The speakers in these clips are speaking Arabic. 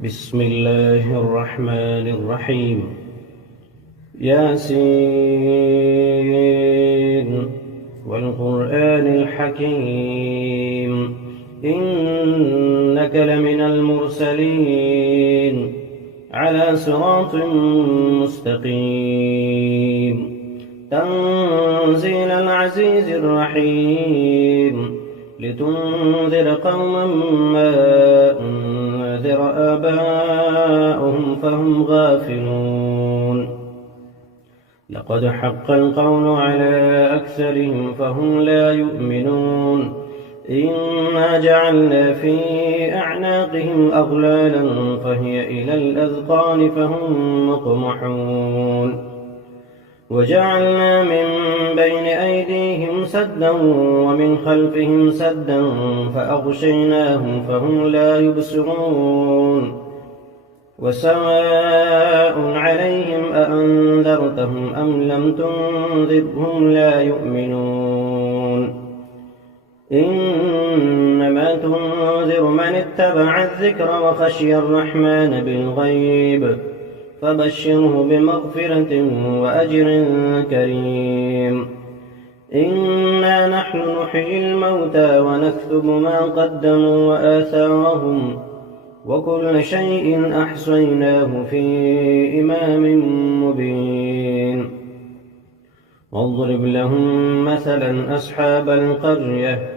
بسم الله الرحمن الرحيم. ياسين والقرآن الحكيم إنك لمن المرسلين على صراط مستقيم تنزيل العزيز الرحيم لتنذر قوما ما أنذر آباؤهم فهم غافلون لقد حق القول على أكثرهم فهم لا يؤمنون إنا جعلنا في أعناقهم أغلالا فهي إلى الأذقان فهم مقمحون وجعلنا من بين أيديهم سدا ومن خلفهم سدا فأغشيناهم فهم لا يبصرون وسواء عليهم أأنذرتهم أم لم تنذرهم لا يؤمنون إنما تنذر من اتبع الذكر وخشي الرحمن بالغيب فبشره بمغفرة وأجر كريم إنا نحن نحيي الموتى ونكتب ما قدموا وآثارهم وكل شيء أحصيناه في إمام مبين واضرب لهم مثلا أصحاب القرية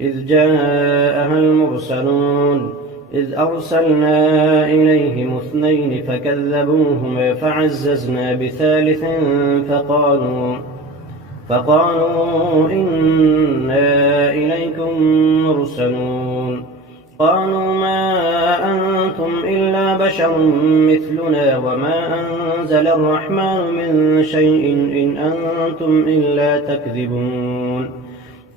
إذ جاءها المرسلون إذ أرسلنا إليهم 2 فكذبوهما فعززنا بثالث فقالوا إنا إليكم مرسلون قالوا ما أنتم إلا بشر مثلنا وما أنزل الرحمن من شيء إن أنتم إلا تكذبون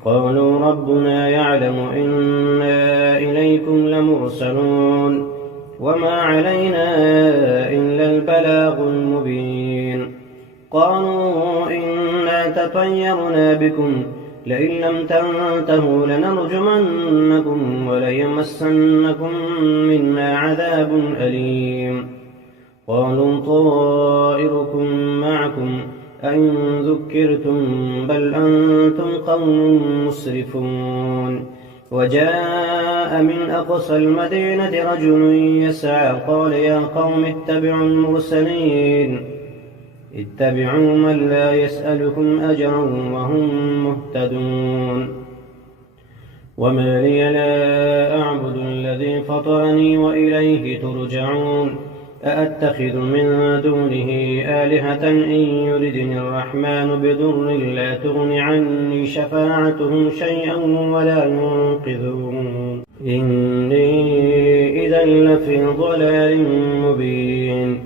قالوا ربنا يعلم إنا إليكم لمرسلون وما علينا إلا البلاغ المبين قالوا إنا تطيرنا بكم لئن لم تنتهوا لنرجمنكم وليمسنكم منا عذاب أليم قالوا طائركم معكم أئن ذكرتم بل أنتم قوم مسرفون وجاء من أقصى المدينة رجل يسعى قال يا قوم اتبعوا المرسلين اتبعوا من لا يسألكم أجرا وهم مهتدون وما لي لا أعبد الذي فطرني وإليه ترجعون أأتخذ من دونه آلهة إن يردني الرحمن بضر لا تغن عني شفاعتهم شيئا ولا ينقذون إني إذا لفي ضلال مبين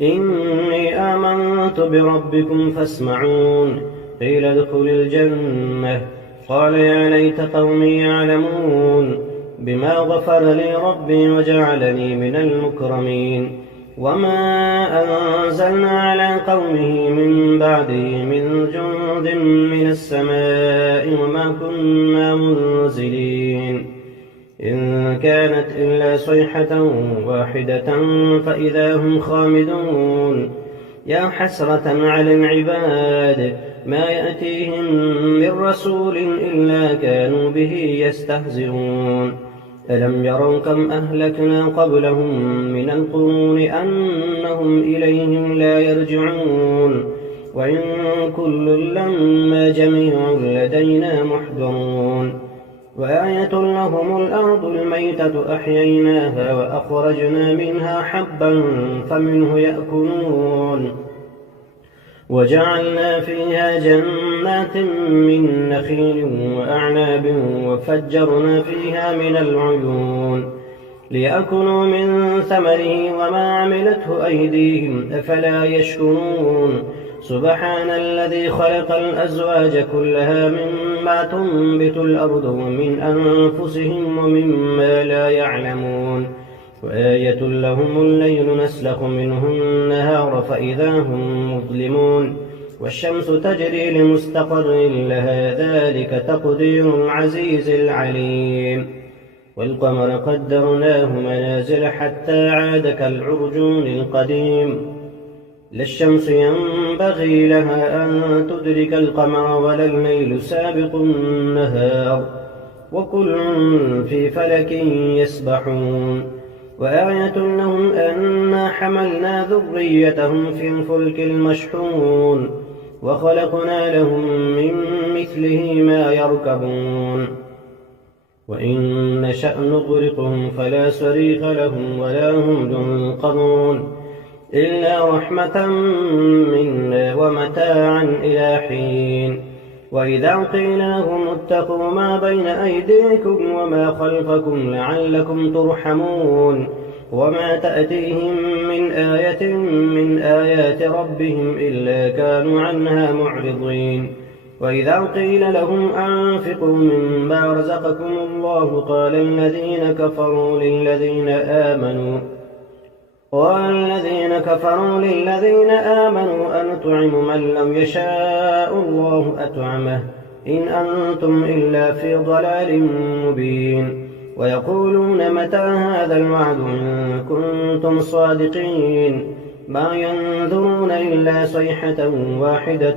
إني آمنت بربكم فاسمعون قيل ادخل الجنة قال يا ليت قومي يعلمون بما غفر لي ربي وجعلني من المكرمين وما أنزلنا على قومه من بعده من جند من السماء وما كنا منزلين إن كانت إلا صيحة واحدة فإذا هم خامدون يا حسرة على العباد ما يأتيهم من رسول إلا كانوا به يستهزئون ألم يروا كم أهلكنا قبلهم من القرون أنهم إليهم لا يرجعون وإن كل لما جميع لدينا محضرون وآية لهم الأرض الميتة أحييناها وأخرجنا منها حبا فمنه يأكلون وجعلنا فيها جنات من نخيل وأعناب وفجرنا فيها من العيون ليأكلوا من ثمره وما عملته أيديهم أفلا يشكرون سبحان الذي خلق الأزواج كلها مما تنبت الأرض ومن أنفسهم ومما لا يعلمون وآية لهم الليل نسلخ منه النهار فإذا هم مظلمون والشمس تجري لمستقر لها ذلك تقدير العزيز العليم والقمر قدرناه منازل حتى عاد كالعرجون القديم لا الشمس ينبغي لها أن تدرك القمر ولا الليل سابق النهار وكل في فلك يسبحون وآية لهم أنا حملنا ذريتهم في الفلك المشحون وخلقنا لهم من مثله ما يركبون وإن نشأ نغرقهم فلا صريخ لهم ولا هم ينقذون إلا رحمة منا ومتاعا إلى حين وإذا قيل لهم اتقوا ما بين أيديكم وما خلفكم لعلكم ترحمون وما تأتيهم من آية من آيات ربهم إلا كانوا عنها معرضين وإذا قيل لهم أنفقوا مما رزقكم الله قال الذين كفروا للذين آمنوا أنطعم من لم يشاء الله أطعمه إن أنتم إلا في ضلال مبين ويقولون متى هذا الوعد إن كنتم صادقين ما ينظرون إلا صيحة واحدة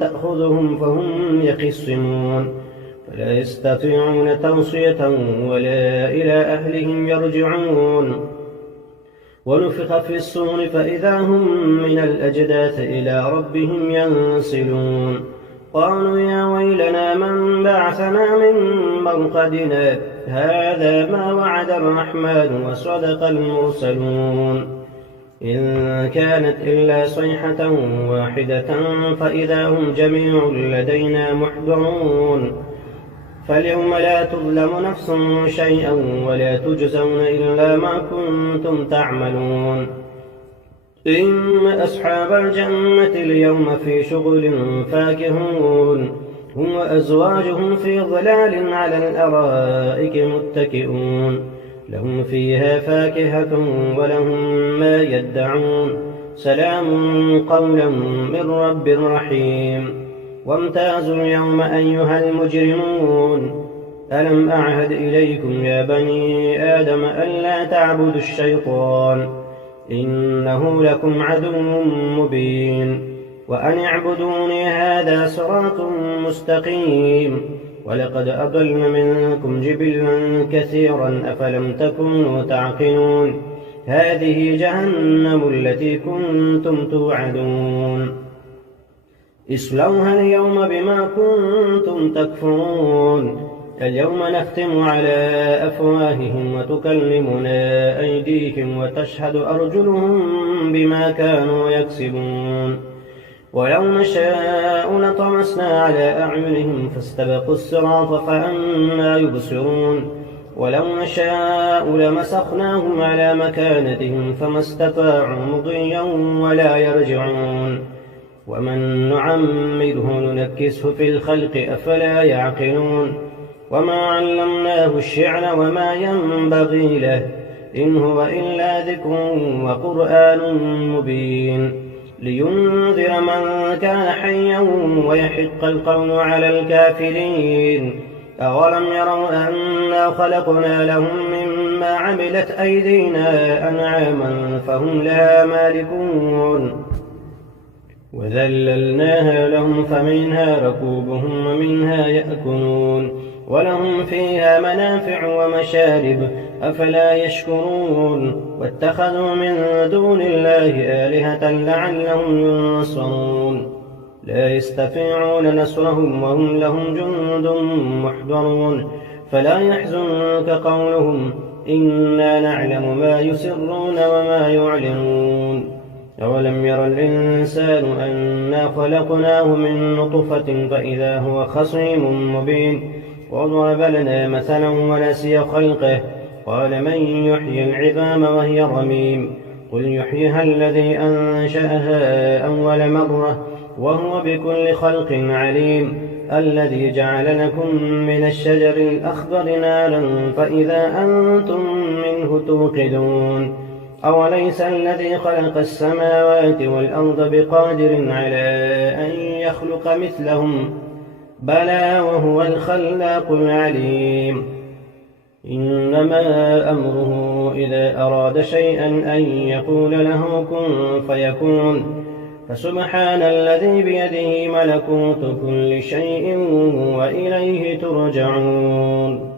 تأخذهم فهم يخصمون فلا يستطيعون توصية ولا إلى أهلهم يرجعون ونفخ في الصور فإذا هم من الأجداث إلى ربهم ينسلون قالوا يا ويلنا من بعثنا من مرقدنا هذا ما وعد الرحمن وصدق المرسلون إن كانت إلا صيحة واحدة فإذا هم جميع لدينا محضرون فاليوم لا تظلم نفس شيئا ولا تجزون إلا ما كنتم تعملون إن أصحاب الجنة اليوم في شغل فاكهون هم وأزواجهم في ظلال على الأرائك متكئون لهم فيها فاكهة ولهم ما يدعون سلام قولا من رب رحيم وامتازوا اليوم أيها المجرمون ألم أعهد إليكم يا بني آدم ألا تعبدوا الشيطان إنه لكم عدو مبين وأن اعبدوني هذا صراط مستقيم ولقد أضل منكم جبلا كثيرا أفلم تكونوا تعقلون هذه جهنم التي كنتم توعدون اصلوها اليوم بما كنتم تكفرون اليوم نختم على أفواههم وتكلمنا أيديهم وتشهد أرجلهم بما كانوا يكسبون ولو نشاء لطمسنا على أعينهم فاستبقوا الصراط فأنى يبصرون ولو نشاء لمسخناهم على مكانتهم فما استطاعوا مضيا ولا يرجعون ومن نعمره ننكسه في الخلق أفلا يعقلون وما علمناه الشعر وما ينبغي له إن هو إلا ذكر وقرآن مبين لينذر من كان حيا ويحق القول على الكافرين أولم يروا أنا خلقنا لهم مما عملت أيدينا أنعاما فهم لها مالكون وذللناها لهم فمنها ركوبهم ومنها يأكلون ولهم فيها منافع ومشارب أفلا يشكرون واتخذوا من دون الله آلهة لعلهم ينصرون لا يستطيعون نصرهم وهم لهم جند محضرون فلا يحزنك قولهم إنا نعلم ما يسرون وما يعلنون أولم ير الإنسان أنا خلقناه من نطفة فإذا هو خصيم مبين وضرب لنا مثلا ونسي خلقه قال من يحيي العظام وهي رميم قل يحييها الذي أنشأها أول مرة وهو بكل خلق عليم الذي جعل لكم من الشجر الأخضر نارا فإذا أنتم منه توقدون أوليس الذي خلق السماوات والأرض بقادر على أن يخلق مثلهم بلى وهو الخلاق العليم إنما أمره إذا أراد شيئا أن يقول له كن فيكون فسبحان الذي بيده ملكوت كل شيء وإليه ترجعون